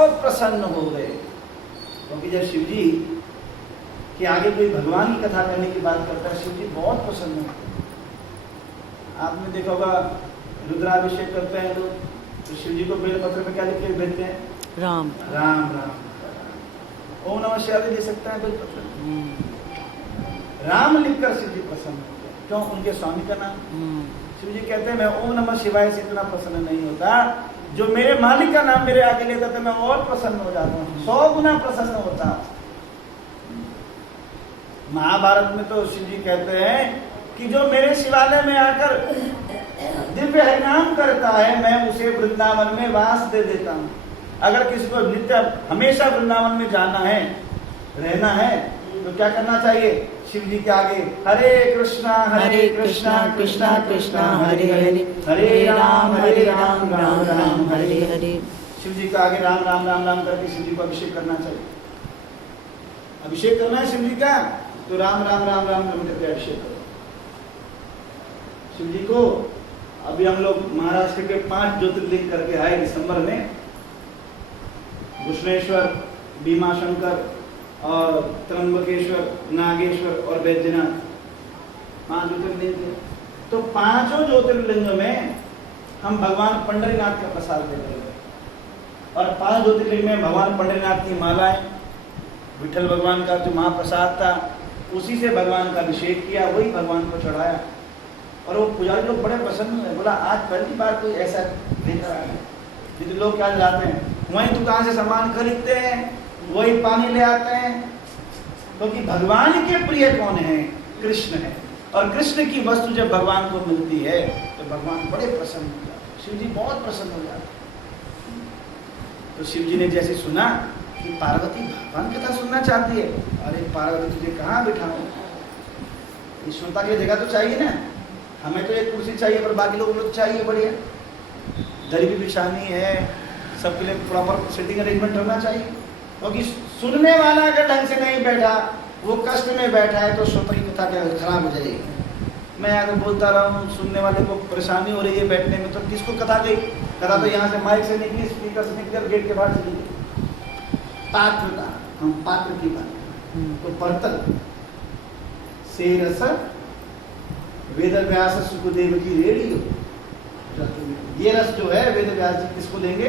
बहुत प्रसन्न हो गए, क्योंकि जब शिव जी के आगे कोई भगवान की कथा करने की बात करता है, शिव जी बहुत प्रसन्न होते हैं। आपने देखा होगा रुद्राभिषेक करते हैं लोग, तो शिव जी को बेलपत्र में क्या लिख के भेजते हैं? राम राम राम। ओम नमः शिवाय भी दे सकता है बेलपत्र, राम लिखकर शिव जी प्रसन्न होते हैं। क्यों? उनके स्वामी का नाम। शिव जी कहते हैं मैं ओम नमः शिवाय से इतना प्रसन्न नहीं होता, जो मेरे मालिक का नाम मेरे आगे लेता तो मैं और प्रसन्न हो जाता हूँ, 100 गुना प्रसन्न होता हूँ। महाभारत में तो शिव जी कहते हैं कि जो मेरे शिवालय में आकर दिव्य हरिनाम करता है, मैं उसे वृंदावन में वास दे देता हूँ। अगर किसी को नित्य हमेशा वृंदावन में जाना है, रहना है, तो क्या करना चाहिए? शिव जी के आगे हरे कृष्णा कृष्णा कृष्णा हरे हरे, हरे राम राम राम हरे हरे। शिव जी के आगे राम राम राम राम करके शिव जी को अभिषेक करना चाहिए। अभिषेक करना है शिव जी का, तो राम राम राम राम करके अभिषेक करो शिव जी को। अभी हम लोग महाराष्ट्र के 5 ज्योतिर्लिंग करके आए दिसंबर में, घृष्णेश्वर, भीमाशंकर और त्र्यंबकेश्वर, नागेश्वर और बैद्यनाथ, 5 ज्योतिर्लिंग थे। तो 5 ज्योतिर्लिंग में हम भगवान पंढरीनाथ का प्रसाद दे रहे थे, और 5 ज्योतिर्लिंग में भगवान पंढरीनाथ की मालाएं, विठल भगवान का जो महाप्रसाद था, उसी से भगवान का अभिषेक किया, वही भगवान को चढ़ाया। और वो पुजारी लोग बड़े प्रसन्न हुए, बोला आज पहली बार कोई ऐसा लेकर आया। नहीं तो लोग क्या जाते हैं, वहीं दुकान से सामान खरीदते हैं, वही पानी ले आते हैं, क्योंकि भगवान के प्रिय कौन है? कृष्ण है। और कृष्ण की वस्तु जब भगवान को मिलती है तो भगवान बड़े प्रसन्न हो जाते हैं, शिव जी बहुत प्रसन्न हो जाते हैं। तो शिव जी ने जैसे सुना कि पार्वती भगवान कथा सुनना चाहती है, अरे पार्वती तुझे कहाँ बिठाऊं? ईश्वरता की जगह तो चाहिए ना, हमें तो एक कुर्सी चाहिए, पर बाकी लोगों को चाहिए बढ़िया, दरी भी बिछानी है, सबके लिए प्रॉपर सिटिंग अरेंजमेंट होना चाहिए। क्योंकि सुनने वाला अगर ढंग से नहीं बैठा, वो कष्ट में बैठा है, तो श्रोता की कथा क्या खराब हो जाएगी। मैं अगर बोलता रहा हूँ, सुनने वाले को परेशानी हो रही है बैठने में, तो किसको कथा गई? कथा तो यहाँ से माइक से निकली, स्पीकर से निकली, गेट के बाहर से निकली। पात्र का, हम पात्र की बात, तो बर्तन से रस वेद व्यास सुखदेव की रेडियो, ये रस जो है वेद व्यास जी किसको देंगे?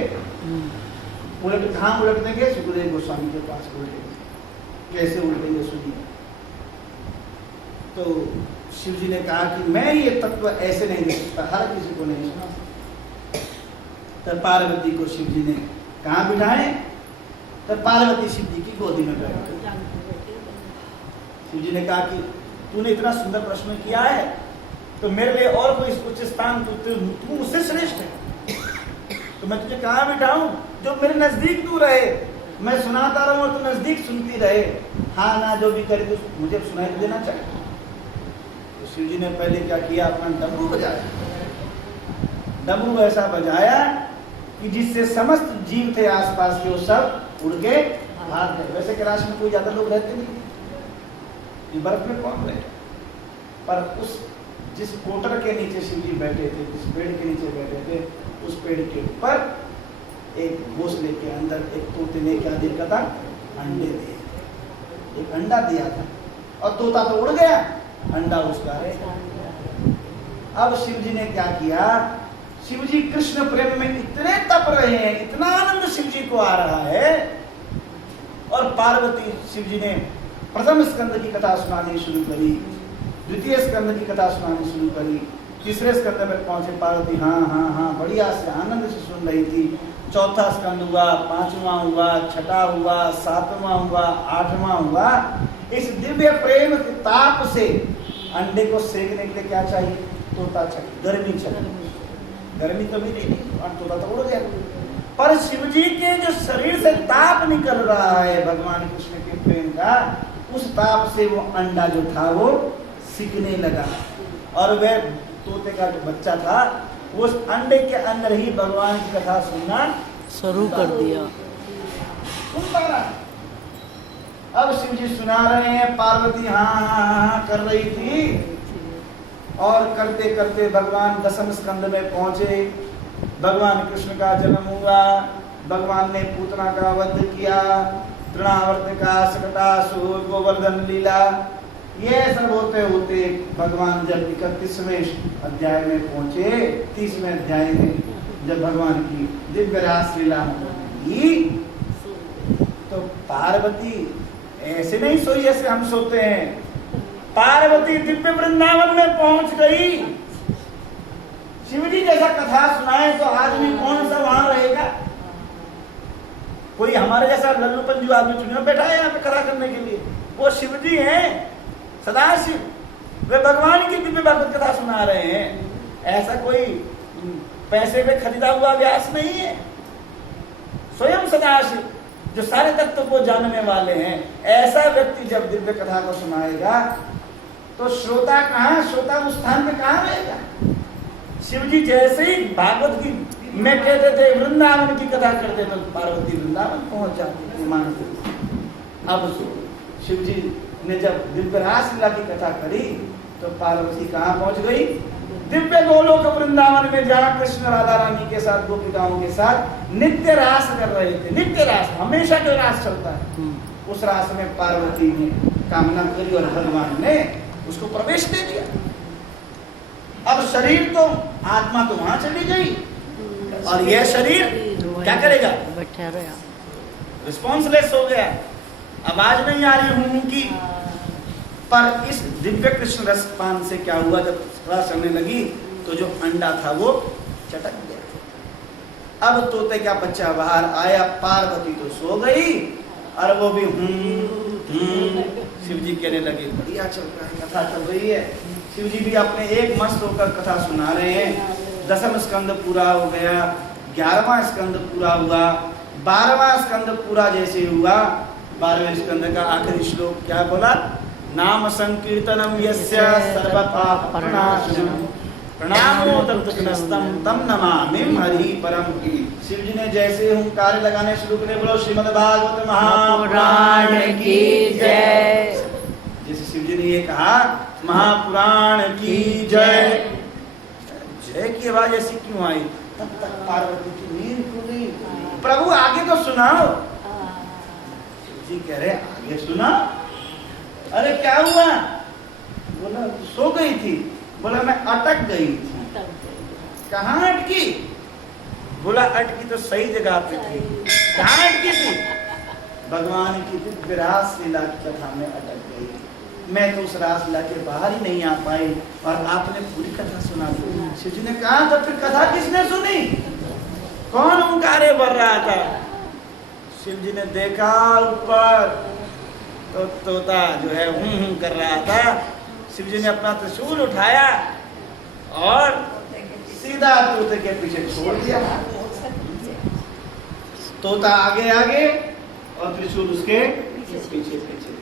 उलट कहाँ उलट देंगे? सुखदेव गोस्वामी के पास उलटेंगे। कैसे उलटेंगे सुनिए। तो शिव जी ने कहा कि मैं ये तत्व ऐसे नहीं दे सकता, हर किसी को नहीं सुना सकता। तो पार्वती को शिव जी ने कहाँ बिठाए? तो पार्वती शिव जी की गोदी में बैठी। शिव जी ने कहा कि तूने इतना सुंदर प्रश्न किया है, तो मेरे लिए और कोई उच्च स्थान, तू मुझसे श्रेष्ठ है, तो मैं तुझे कहाँ बिठाऊं? जो मेरे नजदीक तू रहे, मैं सुनाता रहूं और तू नजदीक सुनती रहे, हाँ ना जो भी करे तो मुझे सुनाई देना चाहिए। तो शिव जी ने पहले क्या किया? अपना डमरू बजाया। डमरू ऐसा बजाया कि जिससे समस्त जीव थे आसपास के, वो सब उड़ के भाग गए। वैसे कैलाश में कोई ज्यादा लोग रहते नहीं, ये बर्फ में कौन रहे, पर उस जिस कोटर के नीचे शिव जी बैठे थे, जिस पेड़ के नीचे बैठे थे, उस पेड़ के ऊपर एक घोंसले के अंदर एक तोते ने क्या देखा था? अंडे दिए, एक अंडा दिया था, और तोता तो उड़ गया, अंडा उसका है। अब शिव जी ने क्या किया? शिव जी कृष्ण प्रेम में इतने तप रहे हैं, इतना आनंद शिव जी को आ रहा है, और पार्वती शिव जी ने प्रथम स्कंद की कथा सुनानी शुरू करी, द्वितीय स्कंद की कथा सुनानी शुरू करी, तीसरे स्कंद में पहुंचे पार्वती हाँ हाँ हाँ बढ़िया से आनंद से सुन रही थी। चौथा स्कंद हुआ, 5वां हुआ, 6वां हुआ, 7वां हुआ, 8वां हुआ। इस दिव्य प्रेम के ताप से अंडे को सेकने के लिए क्या चाहिए? तोता चाहिए, गर्मी चाहिए। गर्मी तो भी नहीं, और तोता तो उड़ गया। पर शिव जी के जो शरीर से ताप निकल रहा है भगवान कृष्ण के प्रेम का, उस ताप से वो अंडा जो था वो सिकने लगा, और वह तोते का जो बच्चा था वो उस अंडे के अंदर ही भगवान की कथा सुनना शुरू कर दिया। सुन पा रहा। अब शिव जी सुना रहे हैं, पार्वती हाँ हाँ हाँ कर रही थी, और करते करते भगवान दशम स्कंद में पहुंचे। भगवान कृष्ण का जन्म हुआ, भगवान ने पूतना का वध किया, तृणावर्त का सकटासुर, गोवर्धन लीला, ये सब होते होते भगवान जब 31वें अध्याय में पहुंचे, 30वें अध्याय में जब भगवान की दिव्य रास लीला होगी, तो पार्वती ऐसे नहीं सोई ऐसे हम सोते हैं। पार्वती दिव्य वृंदावन में पहुंच गई। शिवजी जैसा कथा सुनाए तो आदमी कौन सा वहां रहेगा? कोई हमारे जैसा लल्लू पंजू आदमी चुनिया बैठा है यहाँ पे कथा करने के लिए? वो शिवजी हैं, सदाशिव, वे भगवान की दिव्य भागवत कथा सुना रहे हैं। ऐसा कोई पैसे पे खरीदा हुआ व्यास नहीं है। स्वयं सदाशिव जो सारे तत्व को जानने वाले हैं, ऐसा व्यक्ति जब दिव्य कथा को सुनाएगा तो श्रोता कहाँ, श्रोता उस स्थान पे कहाँ रहेगा? शिवजी जैसे ही भागवत की में कहते थे वृंदावन की कथा करते तो पार्वती वृंदावन पहुंच जाती मानते। अब शिवजी ने जब दिव्य रास लीला की कथा करी तो पार्वती कहाँ पहुंच गई? दिव्य गोलोक वृंदावन में, जहाँ कृष्ण राधा रानी के साथ, गोपिकाओं के साथ नित्य रास कर रहे थे। नित्य रास, हमेशा जो रास चलता है, उस रास में पार्वती ने कामना करी और भगवान ने उसको प्रवेश दे दिया। अब शरीर तो, आत्मा तो वहां चली गई और यह शरीर क्या करेगा? बैठा रहा, रिस्पॉन्सलेस हो गया, आवाज नहीं आ रही हूं की। पर इस दिव्य कृष्ण रसपान से क्या हुआ? जब रस चलने लगी तो जो अंडा था वो चटक गया। अब तोते का बच्चा बाहर आया, पार्वती तो सो गई और वो भी शिवजी कहने लगे बढ़िया चल रहा है, कथा चल रही है। शिवजी भी अपने एक मस्त होकर कथा सुना रहे हैं। 10वां स्कंद पूरा हो गया, 11वां स्कंद पूरा हुआ, 12वां स्कंद पूरा जैसे हुआ, 12वें स्कंद का आखिरी श्लोक क्या बोला? नाम संकीर्तनम यस्य सर्वपाप प्रणाशनम प्रणामो तत्कृष्णस्तम तम नमामि हरि परम। शिवजी ने जैसे हुंकार लगाने शुरू करे, बोलो श्रीमद् भागवत महापुराण की जय। जैसे शिवजी ने ये कहा महापुराण की जय, जय की आवाज ऐसी क्यों आई? तब तक पार्वती की नींद खुली। प्रभु आगे तो सुनाओ। शिवजी कह रहे आगे सुना। अरे क्या हुआ? बोला सो गई थी। बोला मैं अटक गई थी। कहाँ अटकी? बोला अटकी तो सही जगह पे थी। कहाँ अटकी थी? भगवान की दिव्य रास लीला की कथा में अटक गई। मैं तो उस रास लीला के बाहर ही नहीं आ पाई और आपने पूरी कथा सुना दी। शिवजी ने कहा तो फिर कथा किसने सुनी? कौन ओंकारे भर रहा था? शिवजी ने देखा ऊपर तो तोता जो है कर रहा था। शिवजी ने अपना त्रिशूल उठाया और सीधा तोते के पीछे छोड़ दिया। तोता आगे आगे और त्रिशूल उसके पीछे पीछे।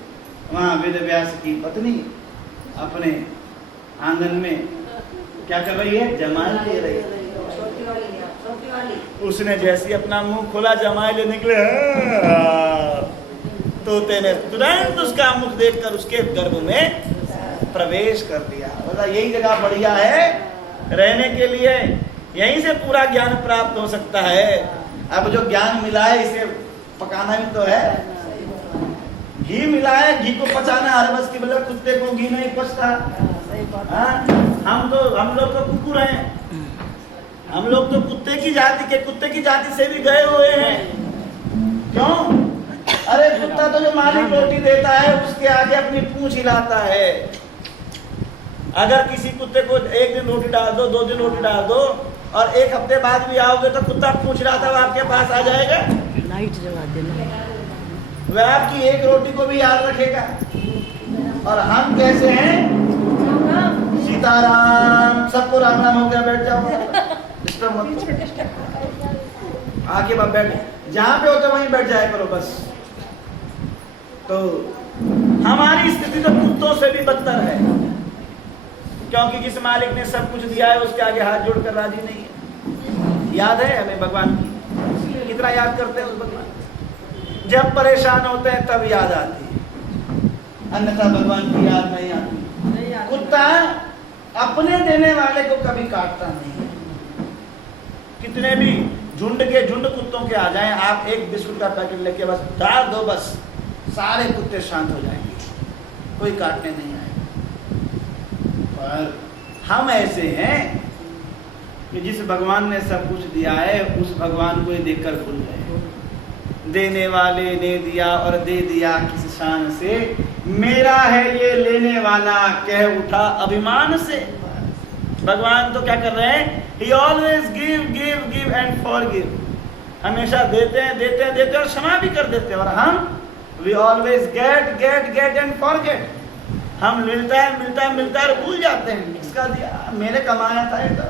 वहां वेद व्यास की पत्नी अपने आंगन में क्या कर रही है? जमाई ले रही है। उसने जैसे अपना मुंह खोला, जमाई ले निकले, तोते ने तुरंत उसका मुख देखकर उसके गर्भ में प्रवेश कर दिया। बोला यही जगह बढ़िया है रहने के लिए, यहीं से पूरा ज्ञान प्राप्त हो सकता है। अब जो ज्ञान मिला है इसे पकाना भी तो है। घी मिला है, घी को पचाना हर बस की, मतलब कुत्ते को घी नहीं पचता। हम लोग तो कुकुर हैं, हम लोग तो कुत्ते की जाति से भी गए हुए हैं। क्यों? अरे कुत्ता तो जो मालिक रोटी देता है उसके आगे अपनी पूंछ हिलाता है। अगर किसी कुत्ते को एक दिन रोटी डाल दो, 2 दिन रोटी डाल दो और 1 हफ्ते बाद भी आओगे तो कुत्ता पूंछ हिलाता हुआ आपके पास आ जाएगा। लाइट जला देना, वह आपकी एक रोटी को भी याद रखेगा। और हम कैसे हैं? सीताराम, सबको राम राम हो गया, बैठ जाओ, डिस्टर्ब मत करो। आके बाप बैठ, जहां पे हो तो वहीं बैठ जाया करो बस। तो हमारी स्थिति तो कुत्तों से भी बदतर है, क्योंकि जिस मालिक ने सब कुछ दिया है उसके आगे हाथ जोड़कर राजी नहीं है। याद है हमें भगवान की, कितना याद करते हैं उस भगवान। जब परेशान होते हैं तब याद आती है, अन्यथा भगवान की याद नहीं आती। कुत्ता अपने देने वाले को कभी काटता नहीं। कितने भी झुंड के झुंड कुत्तों के आ जाएं, आप एक बिस्कुट का पैकेट लेके बस डाल दो, बस सारे कुत्ते शांत हो जाएंगे, कोई काटने नहीं आएगा। पर हम ऐसे हैं कि जिस भगवान ने सब कुछ दिया है उस भगवान को ही देखकर भूल गए। देने वाले ने दिया और दे दिया किस शान से, मेरा है ये लेने वाला कह उठा अभिमान से। भगवान तो क्या कर रहे हैं, He always give and forgive, हमेशा देते हैं देते हैं देते हैं और क्षमा भी कर देते हैं। और हम we always get and forget, हम मिलता है और भूल जाते हैं। किसका दिया, मैंने कमाया था ये, तो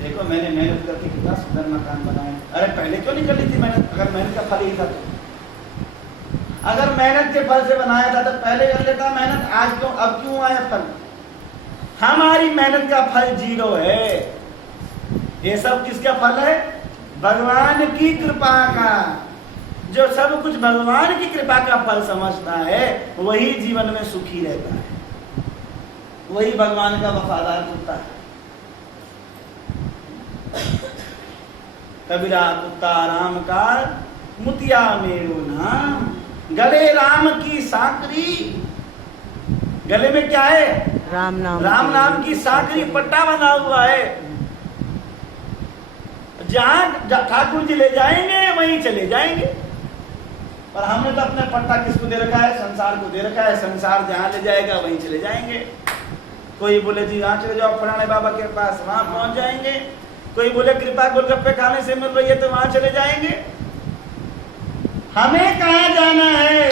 देखो मैंने मेहनत करके कितना सुंदर मकान बनाया। अरे पहले क्यों नहीं कर ली थी मेहनत, अगर मेहनत का फल ही था तो, अगर मेहनत के फल से बनाया था तो पहले कर लेता मेहनत, आज क्यों, अब क्यों आया फल। हमारी मेहनत का फल 0 है। ये सब किसका फल है, भगवान की कृपा का। जो सब कुछ भगवान की कृपा का फल समझता है वही जीवन में सुखी रहता है, वही भगवान का वफादार कुत्ता है। कबीरा कुत्ता राम का मुतिया मेरो नाम, गले राम की साकरी, गले में क्या है, राम नाम की साकरी पट्टा बना हुआ है। जहां ठाकुर जी ले जाएंगे वहीं चले जाएंगे। और हमने तो अपने पट्टा किसको दे रखा है, संसार को दे रखा है। संसार जहां ले जाएगा वहीं चले जाएंगे। कोई बोले जी यहाँ चले जाओ फलाने बाबा के पास, वहां पहुंच जाएंगे। कोई बोले कृपा गोलगप्पे खाने से मिल रही है तो वहां चले जाएंगे। हमें कहाँ जाना है,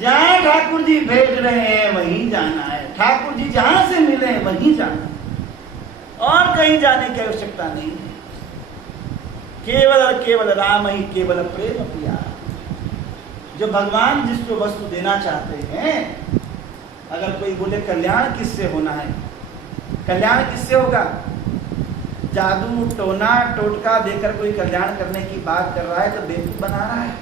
जहाँ ठाकुर जी भेज रहे हैं वहीं जाना है। ठाकुर जी जहां से मिले वहीं जाना है, और कहीं जाने की आवश्यकता नहीं है। केवल और केवल राम ही केवल प्रेम प्रिया। जो भगवान जिसको वस्तु देना चाहते हैं, अगर कोई बोले कल्याण किससे होना है, कल्याण किससे होगा, जादू टोना टोटका देकर कोई कल्याण करने की बात कर रहा है तो बेवकूफ बना रहा है।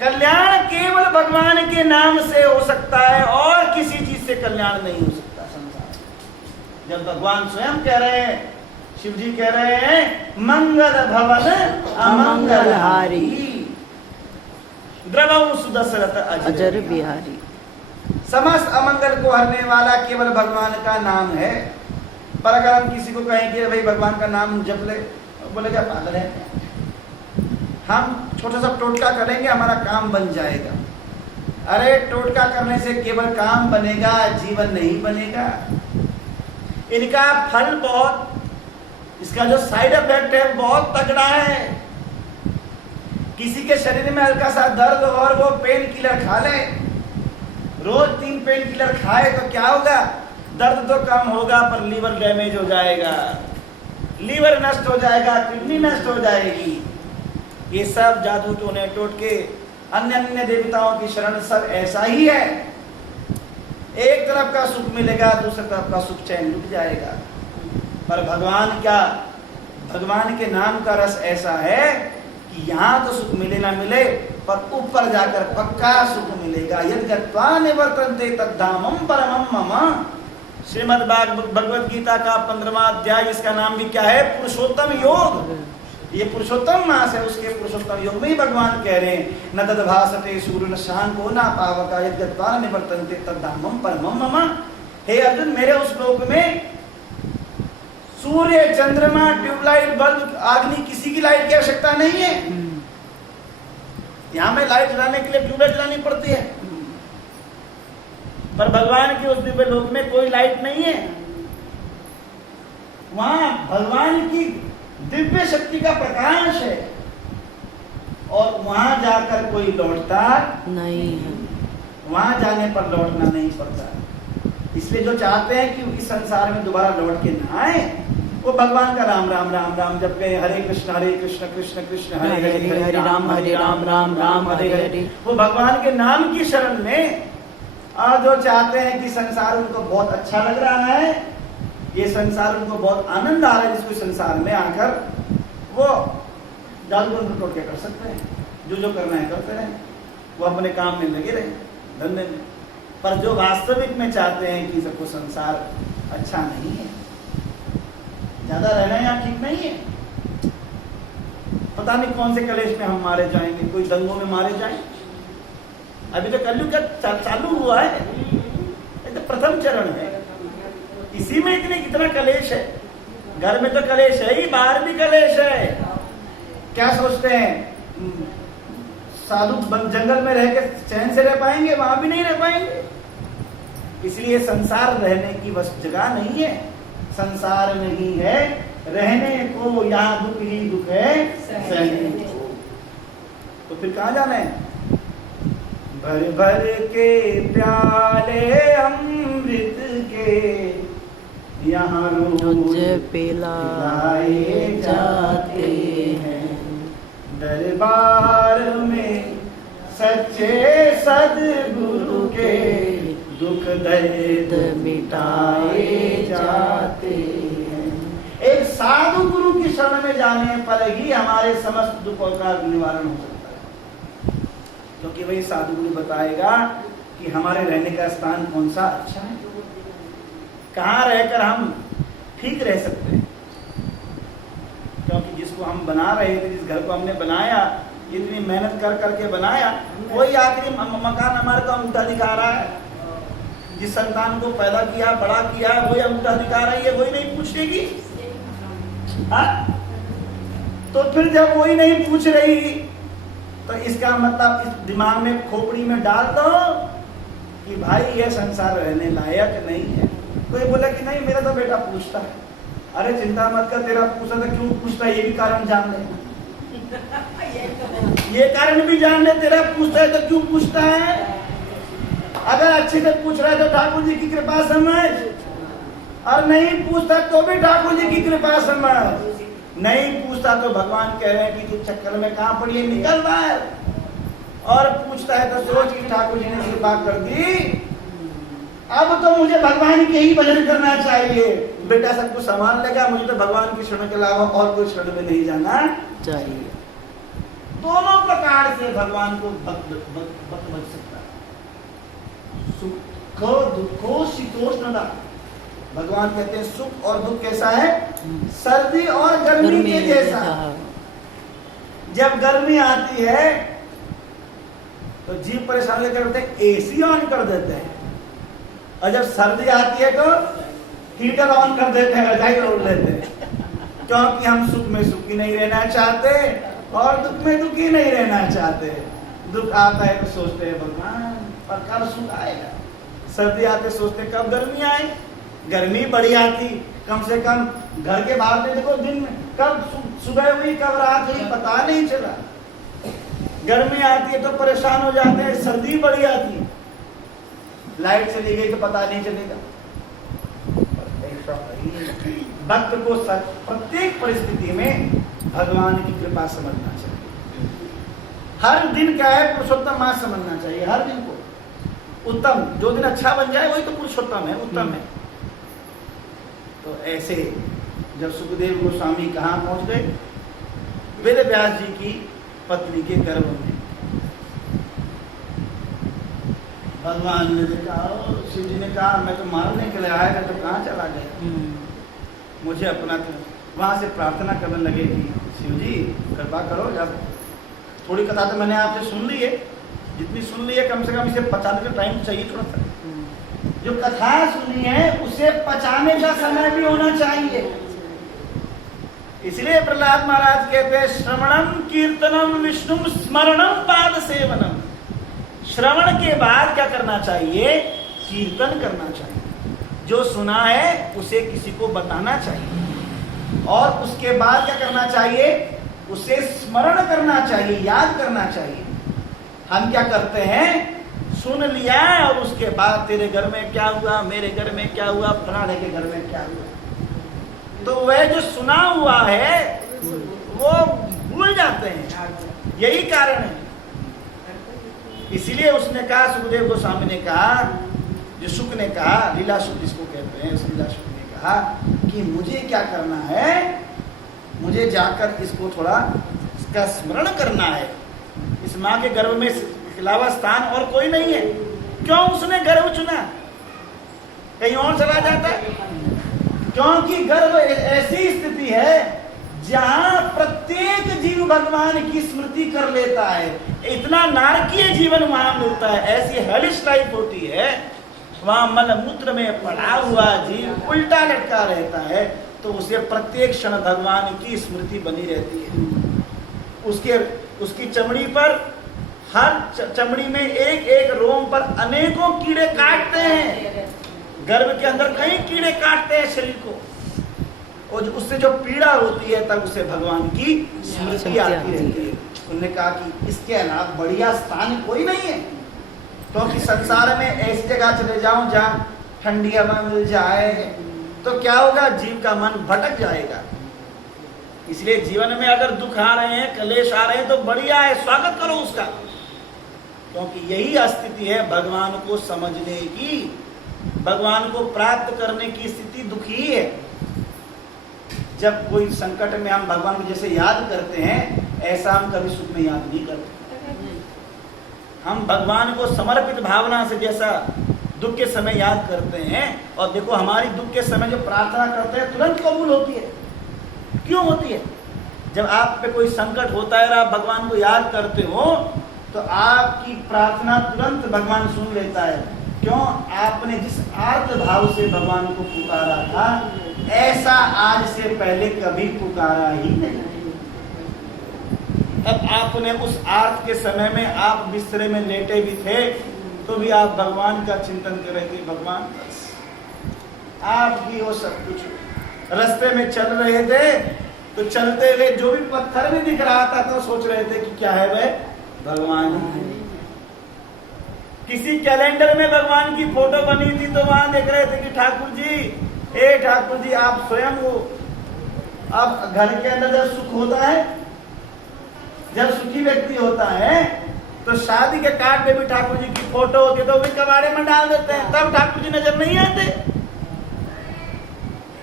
कल्याण केवल भगवान के नाम से हो सकता है, और किसी चीज से कल्याण नहीं हो सकता संसार। जब भगवान स्वयं कह रहे हैं, शिव जी कह रहे हैं, मंगल भवन अमंगल हारी, द्रवौ सुदशरथ अजर बिहारी। समस्त अमंगल को हरने वाला केवल भगवान का नाम है। पर अगर हम किसी को कहें कि भाई भगवान का नाम जप ले, बोले क्या पागल है, हम छोटा सा टोटका करेंगे हमारा काम बन जाएगा। अरे टोटका करने से केवल काम बनेगा, जीवन नहीं बनेगा। इनका फल बहुत, इसका जो साइड इफेक्ट है बहुत तगड़ा है। किसी के शरीर में हल्का सा दर्द और वो पेन किलर खा ले, रोज 3 पेन किलर खाए तो क्या होगा, दर्द तो कम होगा पर लीवर डैमेज हो जाएगा, लीवर नष्ट हो जाएगा, किडनी नष्ट हो जाएगी। ये सब जादू टोने टोटके अन्य अन्य देवताओं की शरण सब ऐसा ही है। एक तरफ का सुख मिलेगा, दूसरी तरफ का सुख चैन लुट जाएगा। पर भगवान क्या, भगवान के नाम का रस ऐसा है कि यहाँ तो सुख मिले ना मिले, पर ऊपर जाकर पक्का सुख मिलेगा। यद् गत्वा निवर्तन्ते तद्धामं परमं मम। श्रीमद् भगवद गीता का 15वां अध्याय, इसका नाम भी क्या है, पुरुषोत्तम योग। ये पुरुषोत्तम मास है, उसके पुरुषोत्तम योग में ही भगवान कह रहे हैं, न तद्भासते सूर्य न शांको न पावका यद् गत्वा निवर्तन्ते तद्धामं परमं मम। हे अर्जुन, मेरे उस लोक में सूर्य, चंद्रमा, ट्यूबलाइट, बल्ब, अग्नि, किसी की लाइट की आवश्यकता नहीं है। यहाँ में लाइट जलाने के लिए ट्यूबलाइट जलानी पड़ती है, पर भगवान के उस दिव्य लोक में कोई लाइट नहीं है। वहां भगवान की दिव्य शक्ति का प्रकाश है, और वहां जाकर कोई लौटता नहीं है, वहां जाने पर लौटना नहीं पड़ता। इसलिए जो चाहते हैं कि इस संसार में दोबारा लौट के ना आए, वो भगवान का राम राम राम राम जब गए, हरे कृष्ण कृष्ण कृष्ण हरे हरे, हरे राम राम राम हरे हरे। वो भगवान के नाम की शरण में। और जो चाहते हैं कि संसार उनको बहुत अच्छा लग रहा है, ये संसार उनको बहुत आनंद आ रहा है, जिसको संसार में आकर वो जादू टोटके कर सकते हैं, जो करना है करते रहे, वो अपने काम में लगे रहे, धंधे में। पर जो वास्तविक में चाहते हैं कि सबको संसार अच्छा नहीं है, ज्यादा रहना यहाँ ठीक नहीं है, पता नहीं कौन से कलेश में हम मारे जाएंगे, कोई दंगों में मारे जाएं। अभी तो कलयुग का चालू हुआ है, ये तो प्रथम चरण है, इसी में कितना कलेश है। घर में तो कलेश है ही, बाहर भी कलेश है। क्या सोचते हैं साधु जंगल में रह के चैन से रह पाएंगे? वहां भी नहीं रह पाएंगे। इसलिए संसार रहने की बस जगह नहीं है, संसार नहीं है रहने को, यहाँ दुख ही दुख है सहने को। तो फिर कहाँ जाना है? भर भर के प्याले अमृत के यहाँ रोज पिलाए जाते हैं, दरबार में सच्चे सद्गुरु के दुख दर्द मिटाए जाते हैं। एक साधु गुरु की शरण में जाने पर ही हमारे समस्त दुखों का निवारण हो सकता है, क्योंकि वही साधु गुरु बताएगा कि हमारे रहने का स्थान कौन सा अच्छा है, कहाँ रहकर हम ठीक रह सकते हैं। क्योंकि जिसको हम बना रहे थे, जिस घर को हमने बनाया, इतनी मेहनत कर करके बनाया, वही आखिरी मकान हमारे को अंगूठा दिखा रहा है। जिस संतान को पैदा किया, बड़ा किया, वही अंगूठा दिखा रही है, वही नहीं पूछेगी। तो फिर जब वही नहीं पूछ रही, तो इसका मतलब इस दिमाग में, खोपड़ी में डाल दो कि भाई यह संसार रहने लायक नहीं है। कोई बोला कि नहीं मेरा तो बेटा पूछता है, अरे चिंता मत कर, तेरा पूछा था क्यों पूछता है, ये भी कारण जान ले। ये कारण भी जान ले, तेरा पूछता है तो क्यों पूछता है। अगर अच्छे से पूछ रहा है तो ठाकुर जी की कृपा समझ, और नहीं पूछता तो भी ठाकुर जी की कृपा समझ। नहीं पूछता तो भगवान कह रहे हैं कि तू चक्कर में कहां पड़ी है, निकल बाहर। और पूछता है तो सोच कि ठाकुर जी ने कृपा कर दी, अब तो मुझे भगवान के ही भजन करना चाहिए। बेटा सब कुछ संभाल लेगा, मुझे तो भगवान की शरण के अलावा और कोई शरण में नहीं जाना चाहिए। दोनों प्रकार से भगवान को भक्त बच सकता है। सुखो दुखो शीतोष्णता, भगवान कहते हैं सुख और दुख कैसा है, सर्दी और गर्मी के जैसा। जब गर्मी आती है तो जीव परेशान लेकर करते हैं, एसी ऑन कर देते हैं, और जब सर्दी आती है तो हीटर ऑन कर देते हैं, रजाई ओढ़ लेते हैं। क्योंकि हम सुख में सुखी नहीं रहना चाहते और दुख में दुखी नहीं रहना चाहते। दुख आता है तो सोचते हैं भगवान पर कब सुख आएगा, सर्दी आते सोचते कब गर्मी आए। गर्मी बड़ी आती, कम से कम घर के बाहर में देखो, दिन में कब सुबह हुई कब रात हुई पता नहीं चला। गर्मी आती है तो परेशान हो जाते हैं, सर्दी बड़ी आती है, लाइट चली गई तो पता नहीं चलेगा। भक्त को प्रत्येक परिस्थिति में भगवान की कृपा समझना चाहिए। हर दिन क्या है, पुरुषोत्तम मास समझना चाहिए। हर दिन को उत्तम, जो दिन अच्छा बन जाए वही तो पुरुषोत्तम है, उत्तम है। तो ऐसे जब सुखदेव गोस्वामी कहाँ पहुंच गए, वेद व्यास जी की पत्नी के गर्भ में। भगवान ने कहा, शिव जी ने कहा मैं तो मारने के लिए आया था, तो कहाँ चला गया। मुझे अपना वहां से प्रार्थना करने लगे कि शिव जी कृपा करो। जब थोड़ी कथा तो मैंने आपसे सुन ली है, जितनी सुन ली है कम से कम इसे पचाने का टाइम चाहिए थोड़ा सा। जो कथा सुनी है उसे पचाने का समय भी होना चाहिए। इसलिए प्रहलाद महाराज कहते हैं श्रवणम कीर्तनम विष्णु स्मरणम पाद सेवनम। श्रवण के बाद क्या करना चाहिए, कीर्तन करना चाहिए। जो सुना है उसे किसी को बताना चाहिए, और उसके बाद क्या करना चाहिए, उसे स्मरण करना चाहिए, याद करना चाहिए। हम क्या करते हैं, सुन लिया और उसके बाद तेरे घर में क्या हुआ, मेरे घर में क्या हुआ, फलाने के घर में क्या हुआ, तो वह जो सुना हुआ है वो भूल जाते हैं। यही कारण है। इसीलिए उसने कहा, सुखदेव गोस्वामी ने कहा, जो शुक ने कहा, लीला शुक जिसको कहते हैं, उस लीला शुक ने कहा कि मुझे क्या करना है, मुझे जाकर इसको थोड़ा इसका स्मरण करना है। इस माँ के गर्भ में अलावा स्थान और कोई नहीं है। क्यों उसने गर्भ चुना, कहीं और चला जाता है? क्योंकि गर्भ ऐसी स्थिति है जहां प्रत्येक जीव भगवान की स्मृति कर लेता है, इतना नारकीय जीवन वहां मिलता है, ऐसी हेलिश लाइफ होती है, वहां मल मूत्र में पड़ा हुआ जीव उल्टा लटका रहता है, तो उसे प्रत्येक क्षण भगवान की स्मृति बनी रहती है। उसकी चमड़ी पर, हर चमड़ी में एक एक रोम पर अनेकों कीड़े काटते हैं, गर्भ के अंदर कई कीड़े काटते हैं शरीर को, और उससे जो पीड़ा होती है तब उसे भगवान की स्मृति आती रहती है। उन्होंने कहा कि इसके अलावा बढ़िया स्थान कोई नहीं है, क्योंकि संसार में ऐसी जगह चले जाऊं जहां ठंडी हवा मिल जाए तो क्या होगा, जीव का मन भटक जाएगा। इसलिए जीवन में अगर दुख आ रहे हैं, कलेश आ रहे हैं, तो बढ़िया है, स्वागत करो उसका, क्योंकि यही स्थिति है भगवान को समझने की, भगवान को प्राप्त करने की स्थिति दुखी है। जब कोई संकट में हम भगवान को जैसे याद करते हैं, ऐसा हम कभी सुख में याद नहीं करते। हम भगवान को समर्पित भावना से जैसा दुख के समय याद करते हैं, और देखो हमारी दुख के समय जो प्रार्थना करते हैं तुरंत कबूल होती है। क्यों होती है? जब आप पे कोई संकट होता है और आप भगवान को याद करते हो तो आपकी प्रार्थना तुरंत भगवान सुन लेता है। क्यों? आपने जिस आर्त भाव से भगवान को पुकारा था, ऐसा आज से पहले कभी पुकारा ही नहीं। अब आपने उस आर्त के समय में आप बिस्तरे में लेटे भी थे तो भी आप भगवान का चिंतन कर रहे थे, भगवान आपकी वो सब कुछ। रास्ते में चल रहे थे तो चलते हुए जो भी पत्थर भी दिख रहा था तो सोच रहे थे कि क्या है वह, भगवान। किसी कैलेंडर में भगवान की फोटो बनी थी तो वहां देख रहे थे कि ठाकुर जी आप स्वयं हो। अब घर के अंदर जब सुख होता है, जब सुखी व्यक्ति होता है, तो शादी के कार्ड में भी ठाकुर जी की फोटो होती है तो भी कबाड़े में डाल देते हैं, तब ठाकुर जी नजर नहीं आते।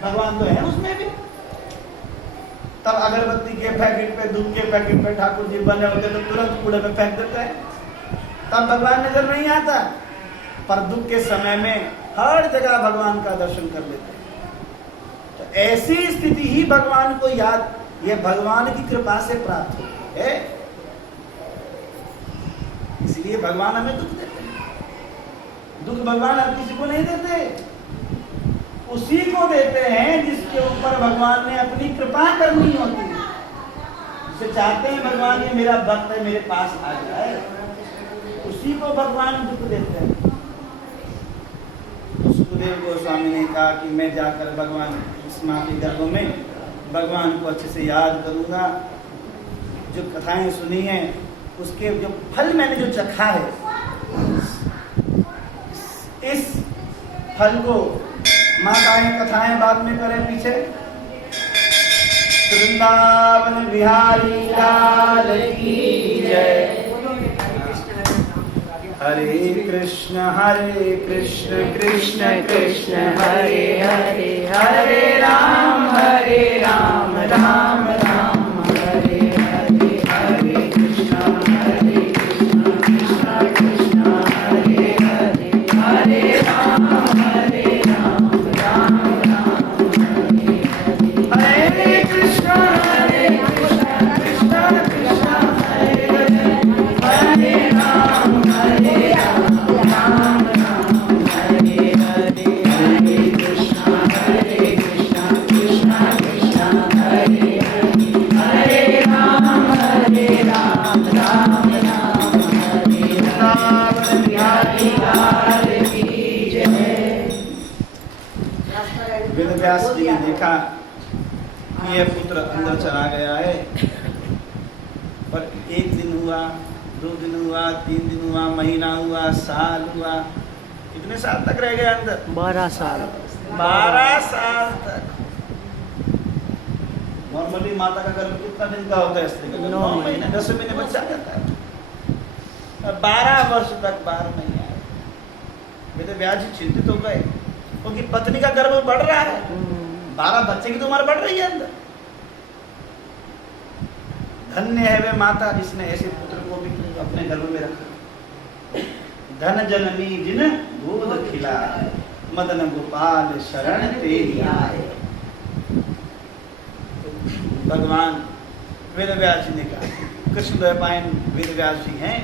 भगवान तो है उसमें भी। तब अगरबत्ती के पैकेट पे, दूध के पैकेट पे ठाकुर जी बने होते तो तुरंत कूड़े में फेंक देते हैं, तब भगवान नजर नहीं आता। पर दुख के समय में हर जगह भगवान का दर्शन कर लेते हैं। तो ऐसी स्थिति ही भगवान को याद, ये भगवान की कृपा से प्राप्त होती है। इसलिए भगवान हमें दुख देते हैं। दुख भगवान हर किसी को नहीं देते, उसी को देते हैं जिसके ऊपर भगवान ने अपनी कृपा करनी होती है। जिसे चाहते हैं भगवान ये मेरा भक्त है, मेरे पास आ जाए, उसी को भगवान दुख देते हैं। सुखदेव गोस्वामी ने कहा कि मैं जाकर भगवान इस माँ के गर्भ में भगवान को अच्छे से याद करूंगा। जो कथाएं सुनी हैं उसके जो फल मैंने जो चखा है, इस फल को माताएं कथाएं बाद में करें पीछे। वृंदावन बिहारी लाल की जय। हरे कृष्ण कृष्ण कृष्ण हरे हरे, हरे राम राम राम हरे हरे, हरे कृष्ण कृष्ण कृष्ण हरे हरे, हरे राम राम हरे हरे, हरे कृष्ण कृष्ण कृष्ण हरे हरे, हरे राम राम हरे हरे, हरे कृष्ण कृष्ण कृष्ण हरे हरे, हरे राम राम हरे हरे। बिहारी लाल की जय। वेद व्यास जी ने देखा कि यह पुत्र अंदर चला गया है, पर एक दिन हुआ, 2 दिन हुआ, 3 दिन हुआ, महीना हुआ, साल हुआ, कितने साल तक रह गया अंदर? 12 साल। 12 साल तक। नॉर्मली माता का गर्भ कितना दिन का होता है? स्त्री का 9 महीने, 10 महीने बच्चा जाता है। 12 वर्ष तक 12 महीने आए। वेद व्यास जी चिंतित हो गए, क्योंकि पत्नी का गर्भ बढ़ रहा है, 12 बच्चे की तो उम्र बढ़ रही है अंदर। धन्य है वे माता जिसने ऐसे पुत्र को भी अपने गर्भ में रखा। धन जननी जिन दूध खिलाए, मदन गोपाल शरण तेरी आए। भगवान वेद व्यास जी ने कहा, कृष्ण द्वैपायन वेद व्यास जी हैं,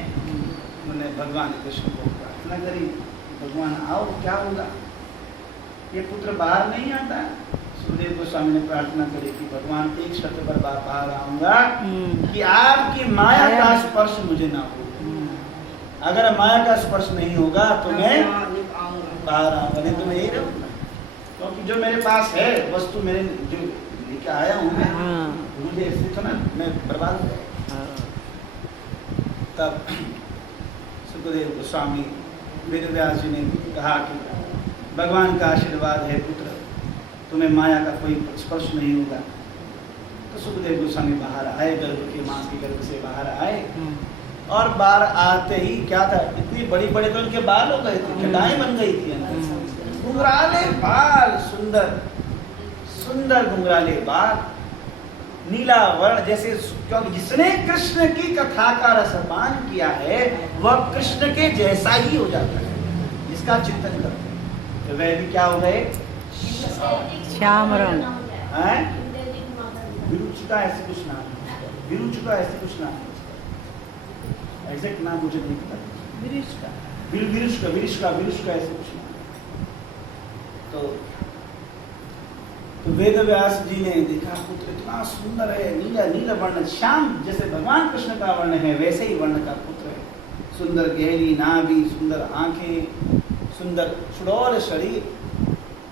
उन्होंने भगवान कृष्ण को प्रार्थना करी, भगवान आओ, क्या होगा, ये पुत्र बाहर नहीं आता। सुखदेव गोस्वामी ने प्रार्थना करी कि भगवान एक शर्त पर बाहर आऊंगा कि आपकी माया का स्पर्श मुझे ना हो। अगर माया का स्पर्श नहीं होगा तो मैं बाहर आऊंगा, नहीं तो मैं यही रहूंगा, क्योंकि जो मेरे पास है वस्तु, मेरे जो लेके आया हूँ मैं, मुझे इससे तो ना मैं बर्बाद हो जाऊंगा। तब सुखदेव गोस्वामी वेद व्यास जी ने कहा कि भगवान का आशीर्वाद है पुत्र, तुम्हें माया का कोई स्पर्श नहीं होगा। तो सुखदेव गोस्वामी बाहर आए, गर्भ के मां के गर्भ से बाहर आए, और बाहर आते ही क्या था, इतनी बड़ी बड़ी तो उनके बाल हो गए थे, जटाएं बन गई थी, घुंघराले बाल, सुंदर सुंदर घुंघराले बाल, नीला वर्ण, जैसे क्योंकि जिसने कृष्ण की कथा का रसपान किया है वह कृष्ण के जैसा ही हो जाता है, जिसका चिंतन करते हैं। तो वह भी क्या हो गए, श्याम रंग, विरुचिका ऐसे कुछ नाम, विरुचिका ऐसे कुछ नाम, एग्जैक्ट नाम मुझे नहीं पता, विरुचिका ऐसे कुछ नाम। तो वेद व्यास जी ने देखा पुत्र इतना सुंदर है, नीला नीला वर्ण, श्याम जैसे भगवान कृष्ण का वर्ण है वैसे ही वर्ण का पुत्र है, सुंदर गहरी नाभि, सुंदर आंखें, सुंदर सुडौल शरीर।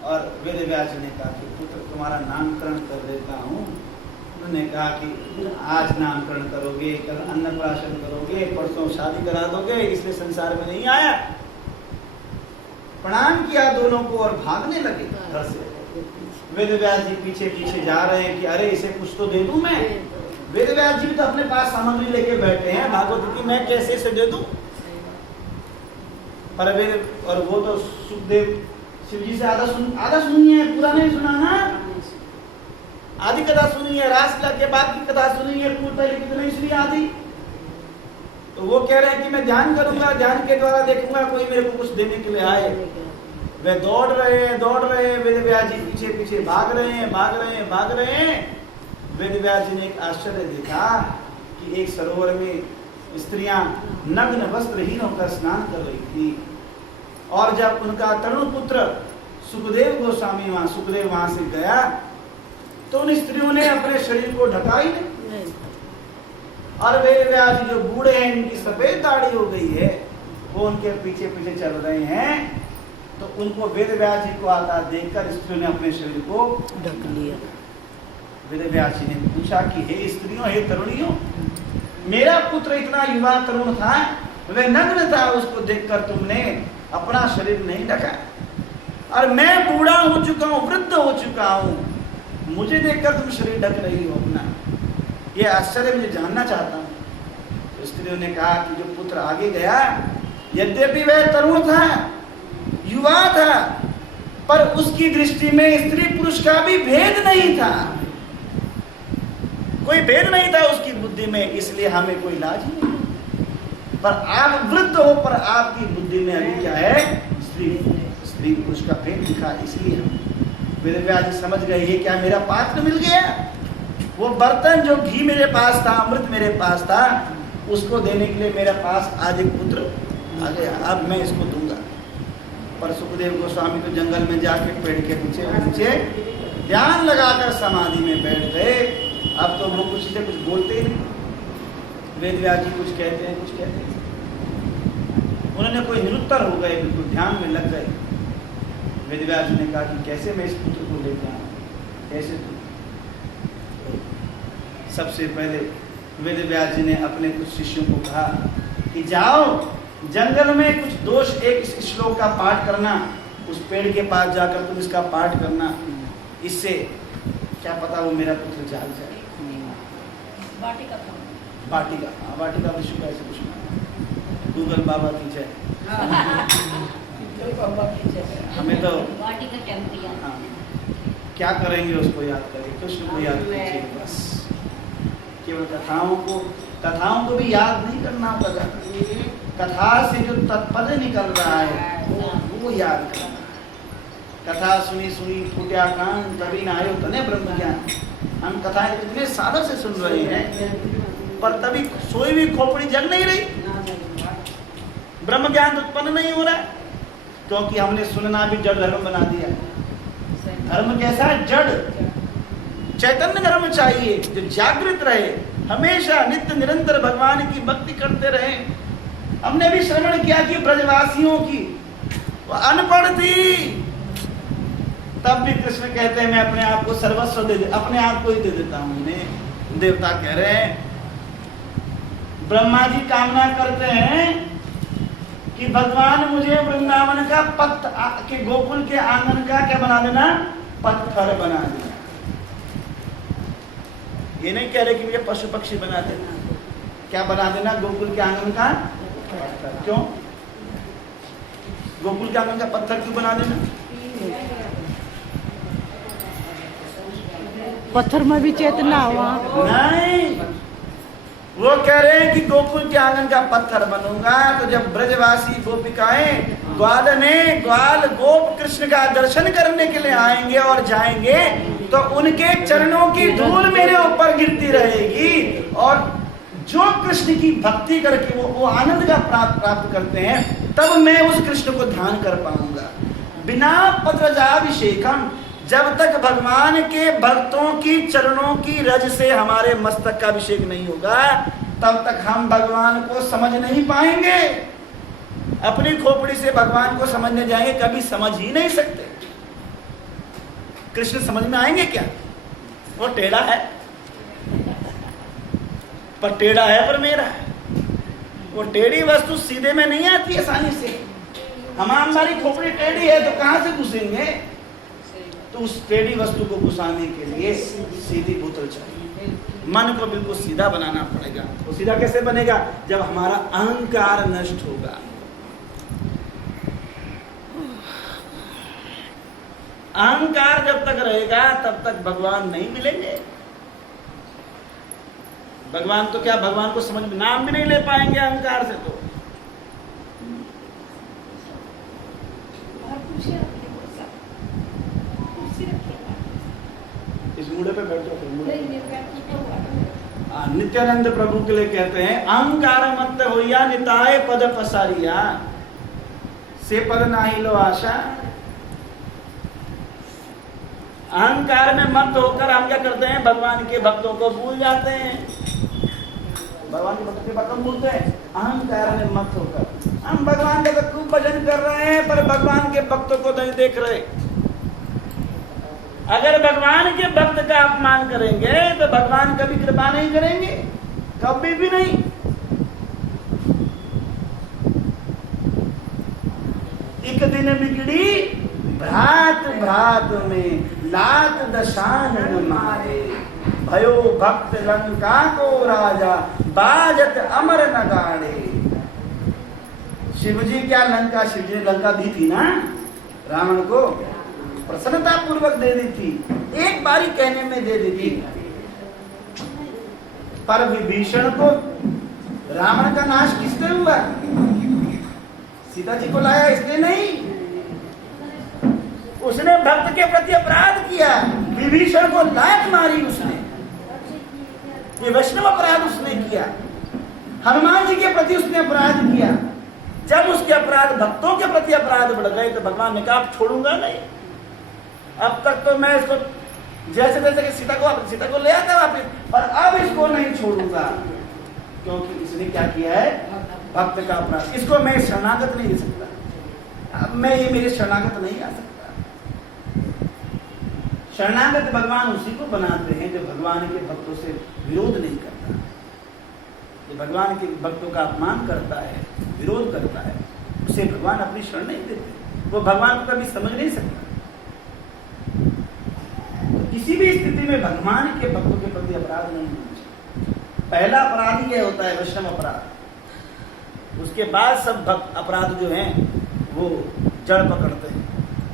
और वेद व्यास जी ने कहा कि पुत्र तुम्हारा नामकरण कर देता हूँ। उन्होंने कहा कि आज नामकरण करोगे, कल अन्नप्राशन करोगे, परसों शादी करा दोगे, इसलिए संसार में नहीं आया। प्रणाम किया दोनों को और भागने लगे घर से। वेद व्यास जी पीछे पीछे जा रहे हैं कि अरे इसे कुछ तो दे दूं मैं। वेद व्यास जी भी तो अपने पास सामग्री लेके बैठे हैं भागवत की, मैं कैसे इसे दे दूं। पर वेद और वो तो सुखदेव शिव जी से आधा सुनी है, पूरा नहीं सुना ना, आधी कथा सुनी है, रासलीला के बाद की कथा सुनी है, पूर्व पहले की तो नहीं सुनी आधी। तो वो कह रहे हैं कि मैं ध्यान करूंगा, ध्यान के द्वारा देखूंगा कोई मेरे को कुछ देने के लिए आए। वे दौड़ रहे हैं, वेद व्यास जी पीछे पीछे भाग रहे हैं। वेद व्यास जी ने एक आश्चर्य देखा कि एक सरोवर में स्त्रियां नग्न वस्त्रहीन होकर स्नान कर रही थी, और जब उनका तरुण पुत्र सुखदेव गोस्वामी वहां से गया तो उन स्त्रियों ने अपने शरीर को ढका ही नहीं। और वेद व्यास जी जो बूढ़े हैं, इनकी सफेद दाढ़ी हो गई है, वो उनके पीछे पीछे चल रहे हैं। तो उनको वेद व्यास जी को आता देखकर स्त्रियों ने अपने शरीर को ढक लिया। वेद व्यास जी ने पूछा कि हे स्त्रियों, हे तरुणियों, मेरा पुत्र इतना युवा तरुण था, वह नग्न था, उसको देखकर तुमने अपना शरीर नहीं ढका, और मैं बूढ़ा हो चुका हूँ, वृद्ध हो चुका हूँ, मुझे देखकर तुम शरीर ढक रही हो अपना। ये आश्चर्य मुझे जानना चाहता हूँ। तो स्त्रियों ने कहा कि जो पुत्र आगे गया, यद्यपि वह तरुण था, युवा था, पर उसकी दृष्टि में स्त्री पुरुष का भी भेद नहीं था, कोई भेद नहीं था उसकी बुद्धि में, इसलिए हमें कोई लाज नहीं। पर आप वृद्ध हो, पर आपकी बुद्धि में अभी क्या है, स्त्री पुरुष का भेद दिखा, इसलिए हम वेद व्यास जी समझ गए ये क्या मेरा पात्र मिल गया। वो बर्तन जो घी मेरे पास था, अमृत मेरे पास था, उसको देने के लिए मेरे पास आज एक पुत्र आ गया, अब मैं इसको दूंगा। पर सुखदेव गोस्वामी तो जंगल में जाके पेड़ के पीछे ध्यान लगाकर समाधि में बैठ गए। अब तो वो कुछ से कुछ बोलते ही नहीं। वेद व्यास जी कुछ कहते हैं, उन्होंने कोई निरुत्तर हो गए, बिल्कुल ध्यान में लग गए। वेद व्यास जी ने कहा कि कैसे मैं इस पुत्र को लेकर आऊं, कैसे तू। सबसे पहले वेद व्यास जी ने अपने कुछ शिष्यों को कहा कि जाओ जंगल में कुछ दोष, एक श्लोक का पाठ करना, उस पेड़ के पास जाकर तुम इसका पाठ करना, इससे क्या पता वो मेरा पुत्र जाग जाए। वाटिका विश्व का ऐसे कुछ नाम, गूगल बाबा की जय। हमें तो हाँ, क्या करेंगे उसको याद करें, कृष्ण को याद कीजिए बस। केवल कथाओं को भी याद नहीं करना पड़ा, कथा से जो तत्पद निकल रहा है वो याद करना। कथा सुनी फूटिया कान, कभी ना आयो तने ब्रह्म ज्ञान। हम कथाएं कितने सालों से सुन रहे हैं, पर तभी सोई भी खोपड़ी जग नहीं रही, ब्रह्म ज्ञान उत्पन्न नहीं हो रहा है, क्योंकि हमने सुनना भी जड़ धर्म बना दिया। धर्म कैसा है? जड़। चैतन्य धर्म चाहिए जो जागृत रहे, हमेशा नित्य निरंतर भगवान की भक्ति करते रहे। हमने भी श्रवण किया कि ब्रजवासियों की वो अनपढ़ थी, तब भी कृष्ण कहते हैं मैं अपने आप को सर्वस्व अपने आप को ही दे देता हूं उन्हें। देवता कह रहे हैं, ब्रह्मा जी कामना करते हैं कि भगवान मुझे वृंदावन का के गोकुल के आंगन का क्या बना देना? पत्थर बना देना। ये नहीं कह रहे कि मुझे पशु पक्षी बना देना। क्या बना देना? गोकुल के आंगन का पत्थर। क्यों गोकुल के आंगन का पत्थर क्यों बना देना? पत्थर में भी चेतना हुआ नहीं, वो कह रहे हैं कि गोकुल के आंगन का पत्थर बनूंगा तो जब ब्रजवासी गोपिकाएं ग्वाल गोप कृष्ण का दर्शन करने के लिए आएंगे और जाएंगे तो उनके चरणों की धूल मेरे ऊपर गिरती रहेगी, और जो कृष्ण की भक्ति करके वो आनंद का प्राप्त करते हैं, तब मैं उस कृष्ण को ध्यान कर पाऊंगा। बिना पत्रजाभिषेकम, जब तक भगवान के भक्तों की चरणों की रज से हमारे मस्तक का अभिषेक नहीं होगा, तब तक हम भगवान को समझ नहीं पाएंगे। अपनी खोपड़ी से भगवान को समझने जाएंगे, कभी समझ ही नहीं सकते। कृष्ण समझ में आएंगे क्या? वो टेढ़ा है, पर टेढ़ा है पर मेरा है। वो टेढ़ी वस्तु सीधे में नहीं आती आसानी से। हमारी खोपड़ी टेढ़ी है तो कहां से घुसेंगे? तो उस टेढ़ी वस्तु को घुसाने के लिए सीधी बोतल चाहिए। मन को बिल्कुल सीधा बनाना पड़ेगा। वो सीधा कैसे बनेगा? जब हमारा अहंकार नष्ट होगा। अहंकार जब तक रहेगा तब तक भगवान नहीं मिलेंगे। भगवान तो क्या, भगवान को समझ में नाम भी नहीं ले पाएंगे अहंकार से। तो इस मुड़े पे बैठ जाओ। नित्यानंद प्रभु के लिए कहते हैं, अहंकार मत होइया निताय पद पसारिया, से पद नाही लो आशा। अहंकार में मत होकर हम क्या करते हैं? भगवान के भक्तों को भूल जाते हैं। भगवान के भक्तों के भक्त भूलते हैं अहंकार में मत होकर। हम भगवान का तो खूब भजन कर रहे हैं, पर भगवान के भक्तों को नहीं देख रहे। अगर भगवान के भक्त का अपमान करेंगे तो भगवान कभी कृपा नहीं करेंगे, कभी भी नहीं। एक दिन बिगड़ी भ्रात भ्रात में, लात दशानन मारे। भयो भक्त लंका को राजा, बाजत अमर नगाड़े। शिवजी क्या लंका, शिवजी ने लंका दी थी ना रावण को, प्रसन्नता पूर्वक दे दी थी, एक बारी कहने में दे दी थी। पर विभीषण को रावण का नाश किसने हुआ? सीता जी को लाया इसने नहीं। उसने भक्त के प्रति अपराध किया, विभीषण को लात मारी उसने, ये वैष्णव अपराध उसने किया। हनुमान जी के प्रति उसने अपराध किया। जब उसके अपराध भक्तों के प्रति अपराध बढ़ गए तो भगवान ने कहा अब छोड़ूंगा नहीं। अब तक तो मैं इसको जैसे तैसे कि सीता को ले आता वापस, पर अब इसको नहीं छोड़ूंगा, क्योंकि इसने क्या किया है? भक्त का अपराध। इसको मैं शरणागत नहीं दे सकता। अब मैं ये मेरे शरणागत नहीं आ सकता। शरणागत भगवान उसी को बनाते हैं जो भगवान के भक्तों से विरोध नहीं करता, जो भगवान के भक्तों का अपमान करता है, विरोध करता है, उसे भगवान अपनी शरण नहीं देते। वो भगवान को कभी समझ नहीं सकता। तो किसी भी स्थिति में भगवान के भक्तों के प्रति अपराध नहीं होना चाहिए। पहला अपराध ही क्या होता है? वैष्णव अपराध। उसके बाद सब भक्त अपराध जो हैं वो जड़ पकड़ते हैं